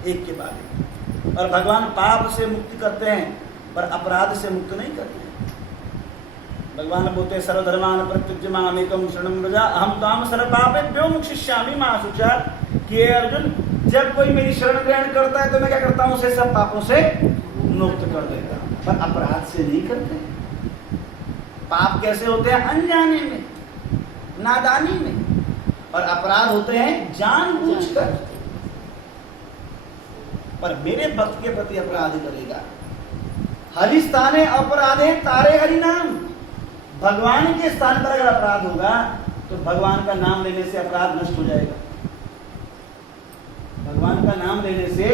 एक के बाद एक। और भगवान पाप से मुक्ति करते हैं पर अपराध से मुक्त नहीं करते। भगवान बोलते हैं सर्वधर्मान परित्यज्य मामेकं शरणं व्रज अहं त्वां सर्वपापेभ्यो मोक्षयिष्यामि मा शुचा। कि अर्जुन, जब कोई मेरी शरण ग्रहण करता है तो मैं क्या करता हूँ? उसे सब पापों से मुक्त कर देता हूँ। पर अपराध से नहीं करते। पाप कैसे होते हैं? अनजाने में, नादानी में, और अपराध होते हैं जानबूझकर। पर मेरे भक्त के प्रति अपराध करेगा, हरि स्थाने अपराधे तारे हरि नाम। भगवान के स्थान पर अगर अपराध होगा तो भगवान का नाम लेने से अपराध नष्ट हो जाएगा। भगवान का नाम लेने से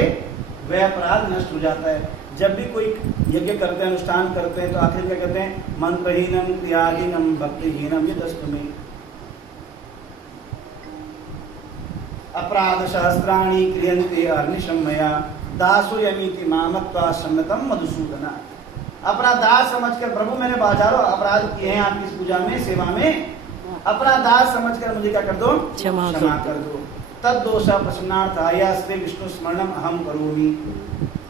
वह अपराध नष्ट हो जाता है। जब भी कोई यज्ञ करते हैं, अनुष्ठान करते हैं, तो आखिर क्या कहते हैं? मंत्रहीनम क्रियाहीनम भक्तिहीनम यदस्तमे अपराध सहस्राणि क्रियन्ते अहर्निशं मया दासो यमीति मामत्वा सम्मतम मधुसूदना। अपना दास समझकर, प्रभु मैंने हजारों अपराध किए हैं आपकी इस पूजा में, सेवा में, अपना दास समझकर मुझे क्या कर दो? क्षमा कर दो। तद दोष प्रसन्नार्थाय विष्णु स्मरणम अहम करोमि।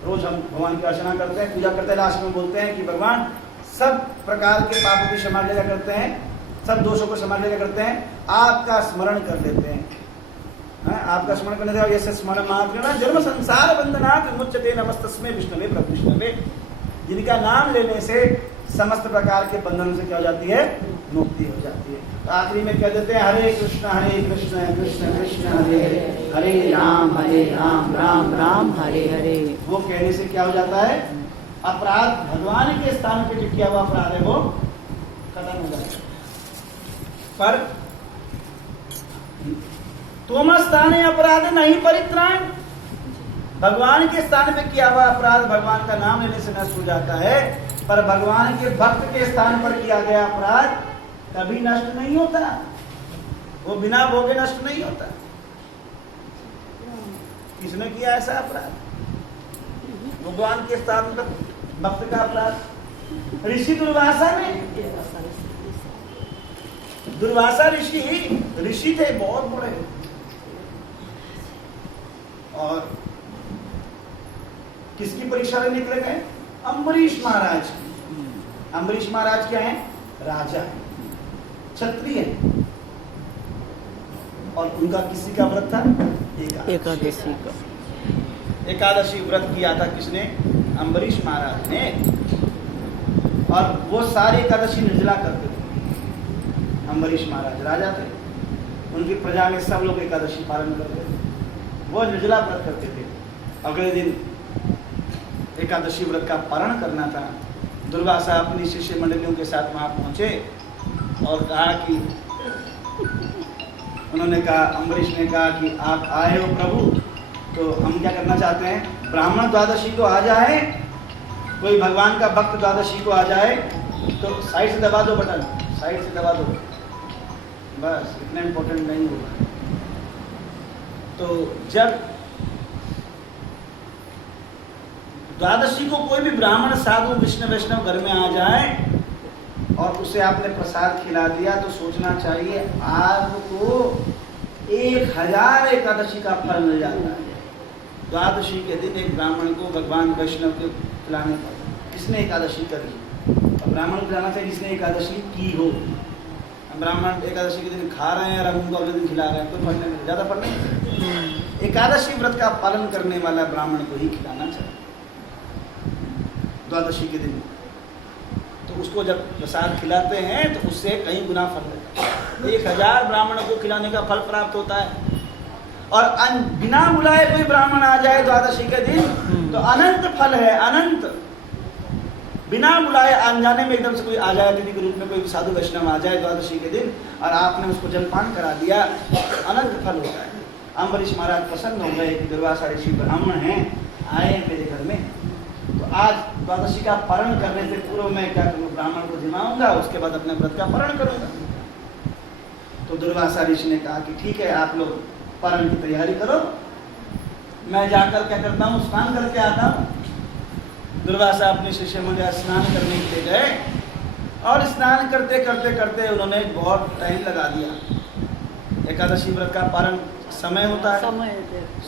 रोज हम भगवान की अर्चना करते हैं, पूजा करते हैं, लास्ट में बोलते हैं कि भगवान सब प्रकार के पापों की क्षमा लिया करते हैं, सब दोषों को क्षमा लिया करते हैं, आपका स्मरण कर लेते हैं। आपका स्मरण करने से जैसे स्मरण मात्र जन्म संसार बंधनात् विमुच्यते नमस्तस्मै विष्णुवे प्रभु विष्णुवे। जिनका नाम लेने से समस्त प्रकार के बंधन से क्या हो जाती है? मुक्ति हो जाती है। तो आखिरी में कह देते हैं हरे कृष्ण कृष्ण कृष्ण हरे हरे, हरे राम राम राम हरे हरे। वो कहने से क्या हो जाता है? अपराध भगवान के स्थान पे जो किया हुआ अपराध है वो खत्म हो जाता है। पर तुम स्थाने अपराध नहीं परित्राण। भगवान के स्थान पे किया हुआ अपराध भगवान का नाम लेने से नष्ट हो जाता है, पर भगवान के भक्त के स्थान पर किया गया अपराध कभी नष्ट नहीं होता, वो बिना भोगे नष्ट नहीं होता। किसने किया ऐसा अपराध? भगवान के स्थान पर भक्त का अपराध ऋषि दुर्वासा ने। दुर्वासा ऋषि थे, बहुत बड़े, और किसकी परीक्षा में निकले गए? अम्बरीश महाराज की। अम्बरीश महाराज क्या है? राजा, क्षत्रिय, और उनका किसी का व्रत था? एकादशी का। एकादशी व्रत किया था किसने? अम्बरीश महाराज ने। और वो सारी एकादशी निर्जला करते थे। अम्बरीश महाराज राजा थे, उनकी प्रजा में सब लोग एकादशी पालन करते थे, वो निर्जला व्रत करते थे। अगले दिन एकादशी व्रत का पारण करना था। दुर्वासा अपनी शिष्य मंडलियों के साथ वहां पहुंचे और कहा कि उन्होंने कहा, अम्बरीश ने कहा कि आप आए हो प्रभु, तो हम क्या करना चाहते हैं? ब्राह्मण द्वादशी को आ जाए, कोई भगवान का भक्त द्वादशी को आ जाए तो साइड से दबा दो बटन, साइड से दबा दो, बस इतना इम्पोर्टेंट नहीं होगा। तो जब द्वादशी को कोई भी ब्राह्मण साधु विष्णु वैष्णव घर में आ जाए और उसे आपने प्रसाद खिला दिया तो सोचना चाहिए आपको 1000 एकादशी का फल मिल जाता है। द्वादशी के दिन एक ब्राह्मण को भगवान वैष्णव के खिलाने पर, किसने एकादशी करी? और ब्राह्मण को खिलाना चाहिए जिसने एकादशी की हो। ब्राह्मण एकादशी के दिन खा रहे हैं और हम उनको अगले दिन खिला रहे हैं, कोई फल नहीं, ज्यादा फल नहीं। एकादशी व्रत का पालन करने वाला ब्राह्मण को ही खिलाना चाहिए द्वादशी के दिन। तो उसको जब प्रसाद खिलाते हैं तो उससे कई गुना फल मिलता है। 1000 ब्राह्मणों को खिलाने का फल प्राप्त होता है। और बिना बुलाए कोई ब्राह्मण आ जाए द्वादशी के दिन तो अनंत फल है, अनंत। बिना बुलाए अनजाने में एकदम से कोई आ जाए, अतिथि के रूप में कोई साधु वैष्णव आ जाए द्वादशी के दिन और आपने उसको जलपान करा दिया, अनंत फल होता है। अम्बरीश महाराज प्रसन्न हो गए कि दुर्वासा ऋषि ब्राह्मण हैं, आए मेरे घर में, तो आज द्वादशी का पारण करने से पूर्व मैं क्या करूँ? ब्राह्मण को जिमाऊंगा, उसके बाद अपने व्रत का पारण करूंगा। तो दुर्वासा ऋषि ने कहा कि ठीक है, आप लोग पारण की तैयारी करो, मैं जाकर क्या करता हूँ? स्नान करके आता हूँ। दुर्वासा अपने शिष्य मंडल स्नान करने के लिए गए और स्नान करते करते करते उन्होंने बहुत टाइम लगा दिया। एकादशी व्रत का पारण समय होता है,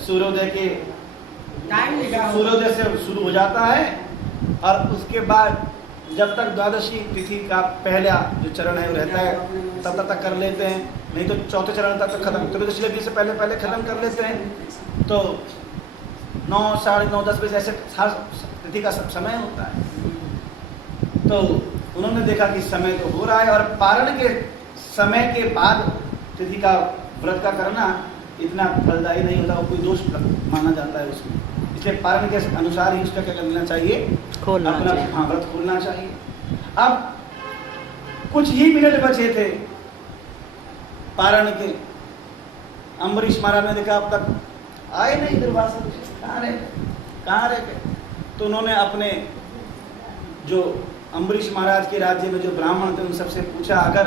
सूर्योदय के सूर्योदय से शुरू हो जाता है और उसके बाद जब तक द्वादशी तिथि का पहला जो चरण है वो रहता है तब तक कर लेते हैं, नहीं तो चौथे चरण तक खत्म, त्रयोदशी लगने से पहले पहले खत्म कर लेते हैं। तो 9, 9:30, 10 बजे ऐसे तिथि का समय होता है। तो उन्होंने देखा कि समय तो हो रहा है और पारण के समय के बाद तिथि का व्रत का करना इतना फलदायी नहीं होता, कोई दोष माना जाता है उसमें। इसलिए पारण के अनुसार ही उसका क्या करना चाहिए, खोलना अपना चाहिए। हाँ व्रत खोलना चाहिए। अब कुछ ही मिनट बचे थे पारण के। अम्बरीश महाराज ने देखा अब तक आए नहीं दुर्वासा ऋषि, कहाँ रह गए। तो उन्होंने अपने जो अम्बरीश महाराज के राज्य में जो ब्राह्मण थे उन सबसे पूछा, अगर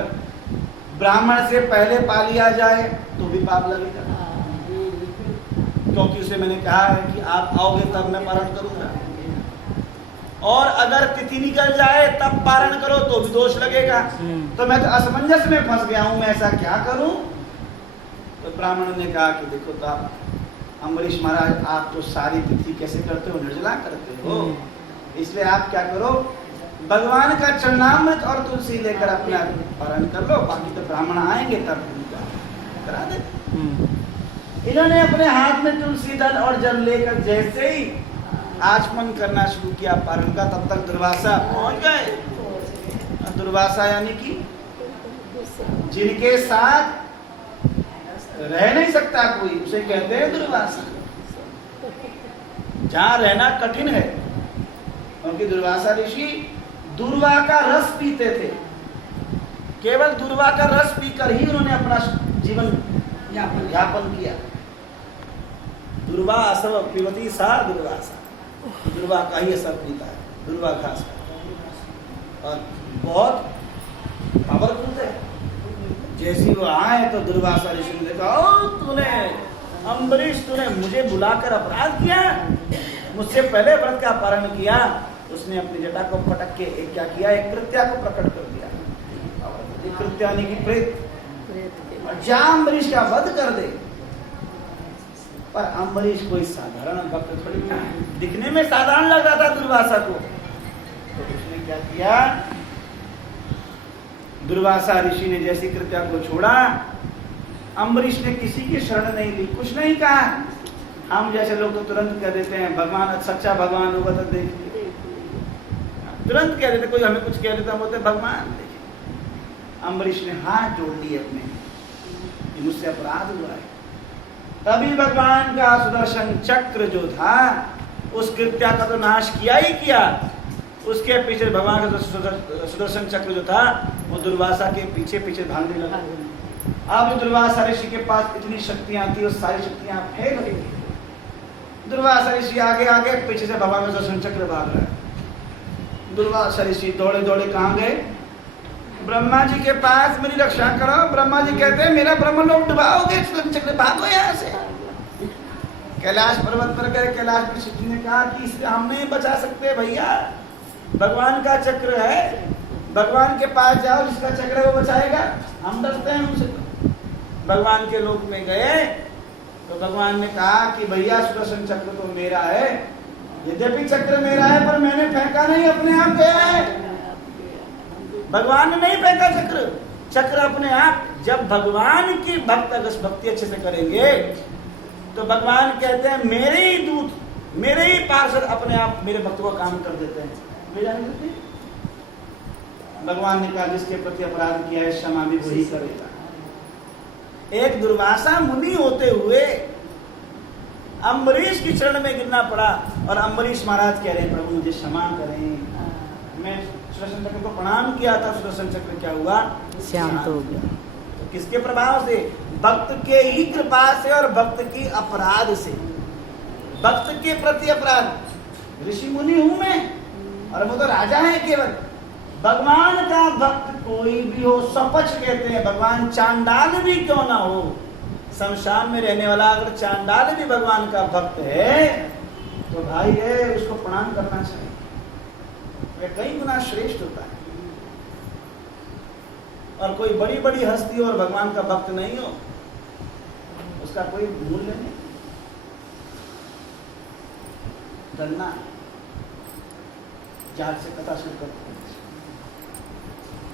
ब्राह्मण से पहले पा लिया जाए तो भी पाप लगेगा, क्योंकि उसे मैंने कहा है कि आप आओगे तब मैं पारण करूंगा, और अगर तिथि निकल जाए तब पारण करो तो भी दोष लगेगा। तो मैं तो असमंजस में फंस गया हूं, मैं ऐसा क्या करूं। तो ब्राह्मण ने कहा कि देखो तो आप अम्बरीश महाराज, आप तो सारी तिथि कैसे करते हो, निर्जला करते हो, इसलिए आप क्या करो, भगवान का चरणामृत और तुलसी लेकर अपना पारण कर लो, बाकी तो ब्राह्मण आएंगे तब करा दे। इन्होंने अपने हाथ में तुलसी दल और जल लेकर जैसे ही आचमन करना शुरू किया पारण का, तब तक दुर्वासा पहुंच गए। दुर्वासा यानी कि जिनके साथ रह नहीं सकता कोई, उसे कहते हैं दुर्वासा। जहां रहना कठिन है, क्योंकि दुर्वासा ऋषि दुर्वा का रस पीते थे। केवल दुर्वा का रस पीकर ही उन्होंने अपना जीवन यापन किया। दुर्वा असव पिबती सा दुर्वासा, दुर्वा का ही असर पीता है, दुर्वा घास का, और बहुत पावरफुल है। जैसी वो आए तो दुर्वासा ऋषि ने देखा, ओ तूने अम्बरीश, तूने मुझे बुलाकर अपराध किया, मुझसे पहले व्रत का पारण किया। उसने अपनी जटा को पटक के एक क्या किया, एक कृत्या को प्रकट कर दिया। एक कृत्या यानी कि प्रेत, और जा अम्बरीश का वध कर दे। पर अम्बरीश कोई साधारण भक्त थोड़ी था, दिखने में साधारण लग रहा था दुर्वासा को। तो उसने क्या किया, दुर्वासा ऋषि ने जैसी कृत्या को छोड़ा, अम्बरीश ने किसी की शरण नहीं ली, कुछ नहीं कहा। हम जैसे लोग तो तुरंत कह देते हैं भगवान, सच्चा भगवान होगा तो देख लीजिए, तुरंत कह देते, कोई हमें कुछ कह देता बोलते भगवान देखिए। अम्बरीश ने हाथ जोड़ लिए अपने, मुझसे अपराध हुआ है। तभी भगवान का सुदर्शन चक्र जो था, उस कृत्या का तो नाश किया ही किया, उसके पीछे भगवान का सुदर्शन चक्र जो था वो दुर्वासा के पीछे पीछे भागने लगा। अब दुर्वासा ऋषि के पास इतनी शक्तियां थी, वो सारी शक्तियां फेल हो गई। दुर्वासा ऋषि आगे आगे, पीछे से भगवान का सुदर्शन चक्र भाग रहा है। दुर्वासा ऋषि दौड़े दौड़े कहाँ गए, ब्रह्मा जी के पास, मेरी रक्षा करो। ब्रह्मा जी कहते हैं मेरा ब्रह्मलोक डुबाओगे, सुदर्शन चक्र भागो यहाँ से। कैलाश पर्वत पर गए, कैलाश ऋषि ने कहा कि इसे हम नहीं बचा सकते भैया, भगवान का चक्र है, भगवान के पास जाओ, जिसका चक्र है वो बचाएगा, हम डरते हैं उनसे। भगवान के लोक में गए तो भगवान ने कहा कि भैया सुदर्शन चक्र तो मेरा है, यद्यपि चक्र मेरा है पर मैंने फेंका नहीं, अपने आप गया है। भगवान ने नहीं फेंका चक्र, चक्र अपने आप। जब भगवान की भक्ति अच्छे से करेंगे तो भगवान कहते हैं मेरे ही दूत, मेरे ही पार्षद अपने आप मेरे भक्त को काम कर देते हैं। भगवान ने कहा जिसके प्रति अपराध किया है क्षमा भी वही करेगा। एक दुर्वासा मुनि होते हुए अम्बरीश की चरण में गिरना पड़ा, और अम्बरीश महाराज कह रहे हैं प्रभु मुझे क्षमा करें, मैं सुदर्शन चक्र को प्रणाम किया था, सुदर्शन चक्र क्या हुआ, शांत हो गया। तो किसके प्रभाव से, भक्त के ही कृपा से और भक्त की अपराध से। भक्त के प्रति अपराध, ऋषि मुनि हूं मैं और वो तो राजा है केवल। भगवान का भक्त कोई भी हो, सपच कहते हैं, भगवान चांडाल भी क्यों ना हो, शमशान में रहने वाला अगर चांडाल भी भगवान का भक्त है तो भाई है उसको प्रणाम करना चाहिए, वह कई गुना श्रेष्ठ होता है। और कोई बड़ी बड़ी हस्ती और भगवान का भक्त नहीं हो, उसका कोई मूल्य नहीं। डरना, जाट से कथा शुरू करते